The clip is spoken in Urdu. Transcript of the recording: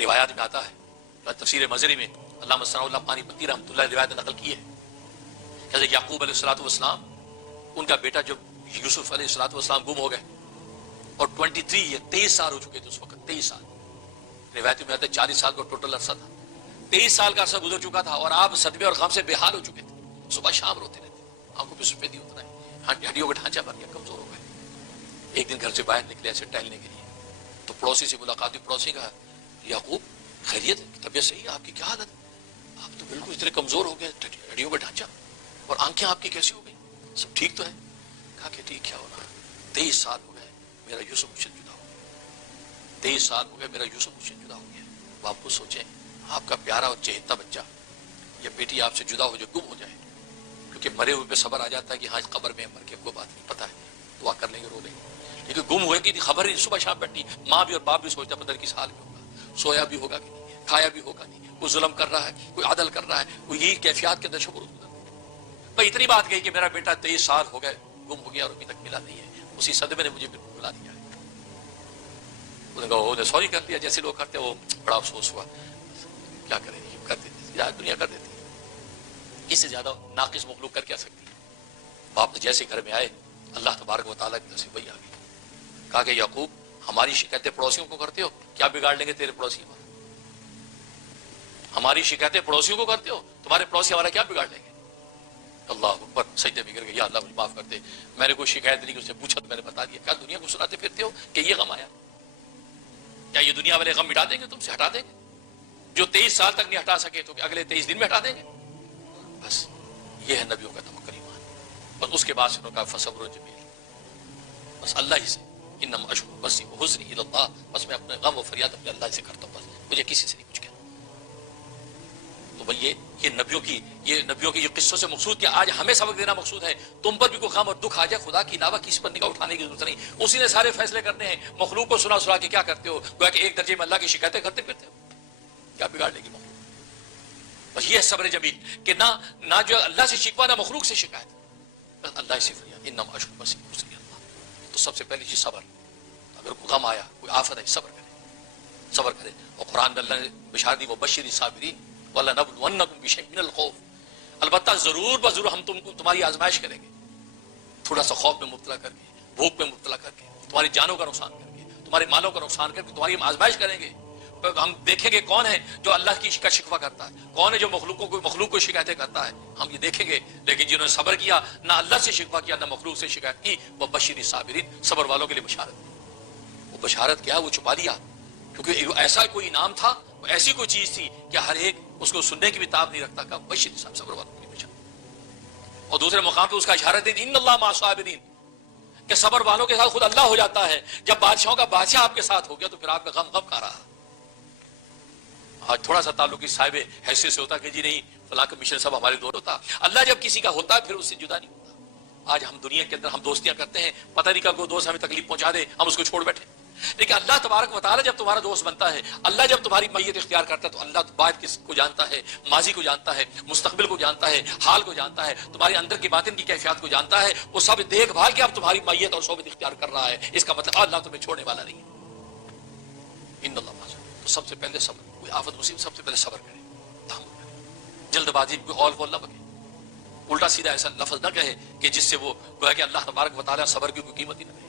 روایات میں آتا ہے، تفسیر مزری میں علامہ ثناء اللہ پانی پتی رحمۃ اللہ روایت نقل کی ہے، جیسے یعقوب علیہ الصلوۃ والسلام، ان کا بیٹا جب یوسف علیہ الصلوۃ والسلام گم ہو گئے اور 23 سال ہو چکے تھے اس وقت، 23 سال، روایت میں آتا ہے 40 سال کا ٹوٹل عرصہ تھا، 23 سال کا عرصہ گزر چکا تھا اور آپ صدمے اور غم سے بے حال ہو چکے تھے، صبح شام روتے رہتے، آنکھوں پہ سفیدی اتر آئی، ہڈیوں کا ڈھانچہ بن گیا، کمزور ہو گئے۔ ایک دن گھر سے باہر نکلے ایسے ٹہلنے کے لیے، تو پڑوسی سے ملاقات ہوئی، پڑوسی کہا یعقوب خیریت ہے، طبیعت صحیح ہے آپ کی، کیا حالت ہے؟ آپ تو بالکل اتنے کمزور ہو گئے، ہڈیوں کا ڈھانچہ اور آنکھیں آپ کی کیسی ہو گئی، سب ٹھیک تو ہے؟ کہا کہ ٹھیک کیا ہونا، 23 سال ہو گئے میرا یوسف مجھ سے جدا ہو گیا، 23 سال ہو گئے میرا یوسف مجھ سے جدا ہو گیا۔ وہ آپ کو سوچیں، آپ کا پیارا اور چہیتا بچہ یا بیٹی آپ سے جدا ہو جائے، گم ہو جائے، کیونکہ مرے ہوئے پہ صبر آ جاتا ہے کہ ہاں قبر میں مر کے کوئی بات نہیں، پتہ ہے دعا کر لیں گے، رو لیں گے، لیکن گم ہوئے کی خبر ہی صبح شام بیٹھی، ماں بھی اور باپ بھی سوچتا پتہ نہیں کس حال میں ہوگا، سویا بھی ہوگا کہ نہیں، کھایا بھی ہوگا نہیں، کوئی ظلم کر رہا ہے، کوئی عدل کر رہا ہے، کوئی یہی کیفیات کے اندر شکر گزار۔ میں اتنی بات کہی کہ میرا بیٹا 23 سال ہو گئے گم ہو گیا اور ابھی تک ملا نہیں ہے، اسی صدمے نے مجھے بالکل بلا دیا ہے۔ انہوں نے کہا وہ سوری کر دیا جیسے لوگ کرتے ہیں، وہ بڑا افسوس ہوا، کیا کریں گے، کر دیتی ہے دنیا، کر دیتی ہے، اس سے زیادہ ناقص مخلوق کر کیا سکتی ہے۔ باپ جیسے گھر میں آئے، اللہ تبارک و تعالیٰ کی طرف سے وہی آ گئی، کہا کہ یعقوب ہماری شکایتیں پڑوسیوں کو کرتے ہو، کیا بگاڑ لیں گے تیرے پڑوسی ہمارا؟ ہماری شکایتیں پڑوسیوں کو کرتے ہو، تمہارے پڑوسی ہمارا کیا بگاڑ لیں گے؟ اللہ اکبر، سجدے میں گر گئے، یا اللہ مجھے معاف کر دے، میں نے کوئی شکایت نہیں کی، اس سے پوچھا تو میں نے بتا دیا۔ کیا دنیا کو سناتے پھرتے ہو کہ یہ غم آیا؟ کیا یہ دنیا والے غم مٹا دیں گے، تم سے ہٹا دیں گے؟ جو 23 سال تک نہیں ہٹا سکے تو اگلے 23 دن میں ہٹا دیں گے؟ بس یہ ہے نبیوں کا توکل ایمان۔ بس اس کے بعد سے انہوں نے کہا فصبر جمیل، بس اللہ ہی سے، انما اشکو بسی وحزنی الی اللہ، بس میں اپنے غم و فریاد اپنے اللہ سے کرتا ہوں، بس مجھے کسی سے نہیں کچھ کہنا۔ تو بھئی یہ نبیوں کی یہ قصوں سے مقصود کہ آج ہمیں سبق دینا مقصود ہے، تم پر بھی کوئی غم اور دکھ آ جائے، خدا کے علاوہ کسی پر نگاہ اٹھانے کی ضرورت نہیں، اسی نے سارے فیصلے کرنے ہیں۔ مخلوق کو سنا سنا کے کیا کرتے ہو، گویا کہ ایک درجے میں اللہ کی شکایتیں کرتے پھرتے ہو، کیا بگاڑ لے گی مخلوق؟ بس یہ ہے صبر جمیل کہ نہ جو اللہ سے شکوہ نہ مخلوق سے شکایت، بس اللہ سے فریاد، انما اشکو بسی وحزنی الی اللہ۔ تو سب سے پہلی چیز صبر، اگر کوئی غم آیا، کوئی آفت ہے، صبر کرے، صبر کرے۔ اور قرآن میں اللہ نے بشارت دی وبشر الصابرین وَلَنَبْلُوَنَّكُمْ بِشَيْءٍ مِّنَ الْخَوْفِ، البتہ ضرور بضرور ہم تمہاری آزمائش کریں گے، تھوڑا سا خوف میں مبتلا کر کے، بھوک میں مبتلا کر کے، تمہاری جانوں کا نقصان کر کے، تمہارے مالوں کا نقصان کر کے تمہاری ہم آزمائش کریں گے۔ ہم دیکھیں گے کون ہے جو اللہ کی کا شکوہ کرتا ہے، کون ہے جو مخلوق کو شکایتیں کرتا ہے، ہم یہ دیکھیں گے۔ لیکن جنہوں نے صبر کیا، نہ اللہ سے شکوہ کیا نہ مخلوق سے شکایت کی، وہ بشیر الصابرین، صبر والوں کے لیے بشارت ہے۔ وہ بشارت کیا ہے، وہ چھپا لیا، کیونکہ ایسا کوئی انعام تھا، ایسی کوئی چیز تھی کہ ہر ایک اس کو سننے کی بھی تاب نہیں رکھتا، کہ بشیر صاحب صبر والوں کے لیے بشارت۔ اور دوسرے مقام پہ اس کا اشارت ہے ان اللہ مع الصابرین، کہ صبر والوں کے ساتھ خود اللہ ہو جاتا ہے۔ جب بادشاہوں کا بادشاہ آپ کے ساتھ ہو گیا تو پھر آپ کا غم کا رہا۔ آج تھوڑا سا تعلق اس صاحب حیثیت سے ہوتا کہ جی نہیں فلاں کمیشنر صاحب ہمارے دور ہوتا، اللہ جب کسی کا ہوتا ہے پھر اس سے جدا نہیں ہوتا۔ آج ہم دنیا کے اندر ہم دوستیاں کرتے ہیں، پتہ نہیں کہ کوئی دوست ہمیں تکلیف پہنچا دے، ہم اس کو چھوڑ بیٹھے، لیکن اللہ تبارک و تعالی جب تمہارا دوست بنتا ہے، اللہ جب تمہاری میت اختیار کرتا ہے، تو اللہ بعد کو جانتا ہے، ماضی کو جانتا ہے، مستقبل کو جانتا ہے، حال کو جانتا ہے، تمہارے اندر کی باطن کی کیفیات کو جانتا ہے، وہ سب دیکھ بھال کے اب تمہاری میت اور صحبت اختیار کر رہا ہے۔ اس کا مطلب اللہ تمہیں چھوڑنے والا نہیں ہے۔ ان اللہ معاذ، تو سب سے پہلے صبر، کوئی آفت مصیبت سب سے پہلے صبر کرے، تحمل کرے، جلد بازی کوئی قول نہ بکے، الٹا سیدھا ایسا لفظ نہ کہے کہ جس سے وہ گویا کہ اللہ تبارک و تعالیٰ صبر کی کوئی قیمت ہی نہ کرے۔